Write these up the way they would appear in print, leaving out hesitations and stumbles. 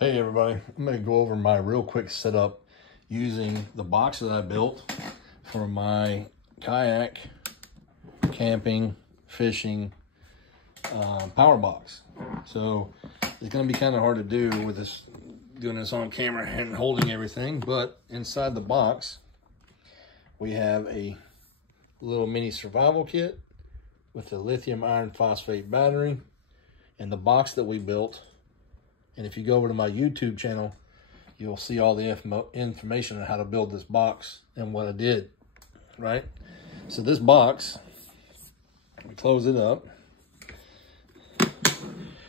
Hey everybody, I'm going to go over my real quick setup using the box that I built for my kayak, camping, fishing power box. So it's going to be kind of hard to do with this, doing this on camera and holding everything, but inside the box we have a little mini survival kit with the lithium iron phosphate battery and the box that we built. And if you go over to my YouTube channel, you'll see all the information on how to build this box and what I did, right? So this box, we close it up.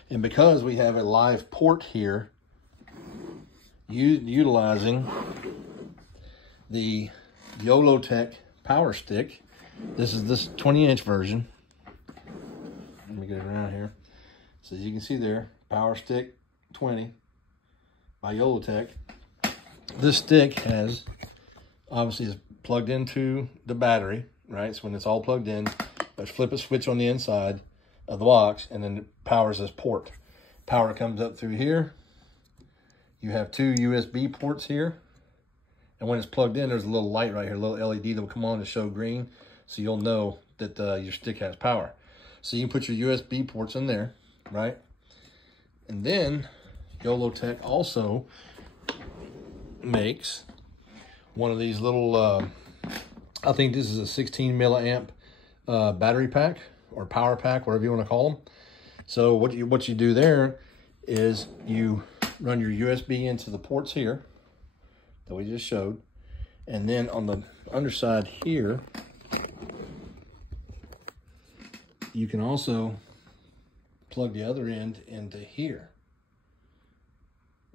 And because we have a live port here, utilizing the YOLOTech power stick, this is this 20-inch version. Let me get it around here. So as you can see there, power stick 20 by YOLOTech. This stick has, obviously is plugged into the battery, right? So when it's all plugged in, let's flip a switch on the inside of the box and then it powers this port. Power comes up through here. You have two USB ports here. And when it's plugged in, there's a little light right here, a little LED that will come on to show green. So you'll know that your stick has power. So you can put your USB ports in there, right? And then YOLOTech also makes one of these little, I think this is a 16 milliamp battery pack or power pack, whatever you want to call them. So what you do there is you run your USB into the ports here that we just showed. And then on the underside here, you can also plug the other end into here,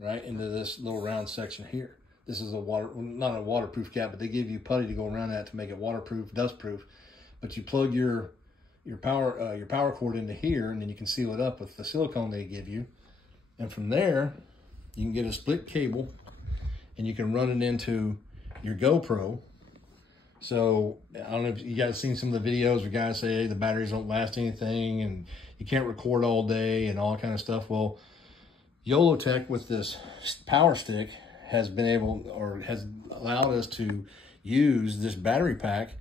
right, into this little round section here. This is a not a waterproof cap, but they give you putty to go around that to make it waterproof, dustproof. But you plug your power cord into here, and then you can seal it up with the silicone they give you. And from there, you can get a split cable, and you can run it into your GoPro. So I don't know if you guys seen some of the videos where guys say, hey, the batteries don't last anything and you can't record all day and all that kind of stuff. Well, YOLOTech with this power stick has been able, or has allowed us to use this battery pack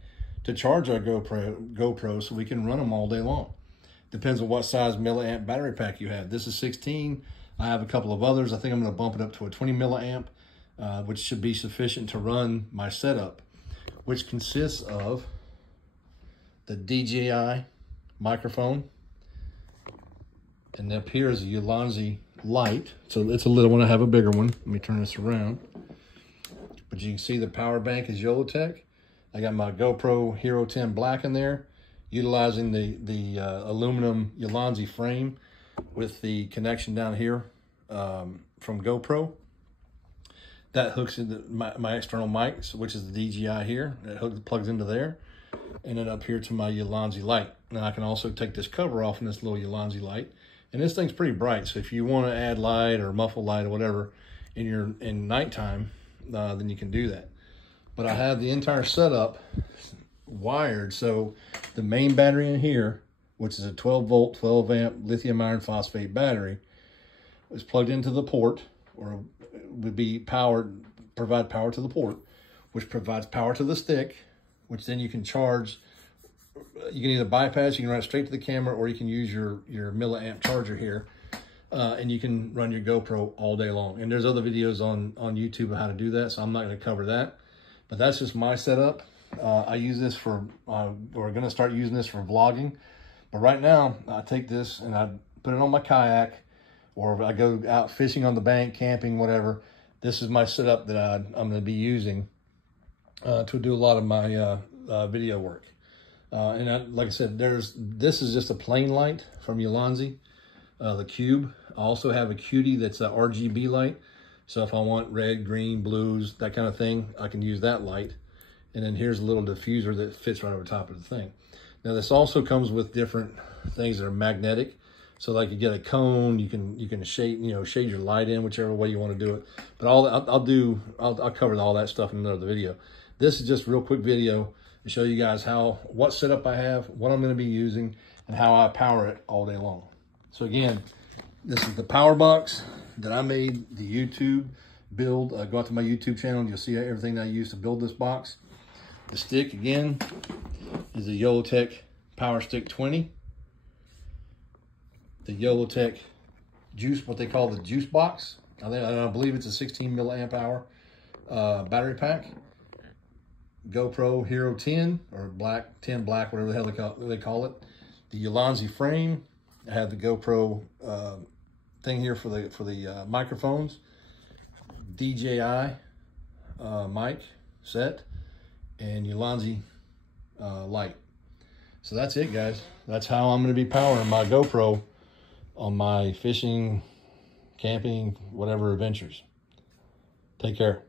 to charge our GoPro so we can run them all day long. Depends on what size milliamp battery pack you have. This is 16. I have a couple of others. I think I'm going to bump it up to a 20 milliamp, which should be sufficient to run my setup, which consists of the DJI microphone. And up here is a ulanzi light. So it's a little one. I have a bigger one. Let me turn this around. But you can see the power bank is YOLOTech. I got my GoPro Hero 10 Black in there, utilizing the aluminum ulanzi frame with the connection down here from GoPro. That hooks into my external mics, which is the DJI here. It plugs into there. And then up here to my ulanzi light. Now I can also take this cover off in this little ulanzi light. And this thing's pretty bright. So if you want to add light or muffle light or whatever in nighttime, then you can do that. But I have the entire setup wired. So the main battery in here, which is a 12 volt, 12 amp lithium iron phosphate battery, is plugged into the port, or would be provide power to the port, which provides power to the stick, which then you can charge. You can either bypass, you can run it straight to the camera, or you can use your milliamp charger here, and you can run your GoPro all day long. And there's other videos on YouTube of how to do that, so I'm not going to cover that. But that's just my setup. I use this for, we're going to start using this for vlogging. But right now, I take this and I put it on my kayak, or if I go out fishing on the bank, camping, whatever. This is my setup that I'm going to be using to do a lot of my video work. And like I said, this is just a plain light from ulanzi, the cube. I also have a cutie that's a RGB light. So if I want red, green, blues, that kind of thing, I can use that light. And then here's a little diffuser that fits right over top of the thing. Now this also comes with different things that are magnetic. So like you get a cone, you can shade your light in whichever way you want to do it. But I'll cover all that stuff in another video. This is just a real quick video to show you guys what setup I have, what I'm going to be using, and how I power it all day long. So again, this is the power box. that I made the YouTube build. Go out to my YouTube channel and you'll see everything that I used to build this box. The stick, again, is a Yolotech Power Stick 20. The Yolotech juice, what they call the juice box. I believe it's a 16 milliamp hour battery pack. GoPro Hero 10 or 10 Black, whatever the hell they call it. The ulanzi frame. I have the GoPro thing here for the microphones. DJI mic set and ulanzi light. So that's it, guys. That's how I'm going to be powering my GoPro on my fishing, camping, whatever adventures. Take care.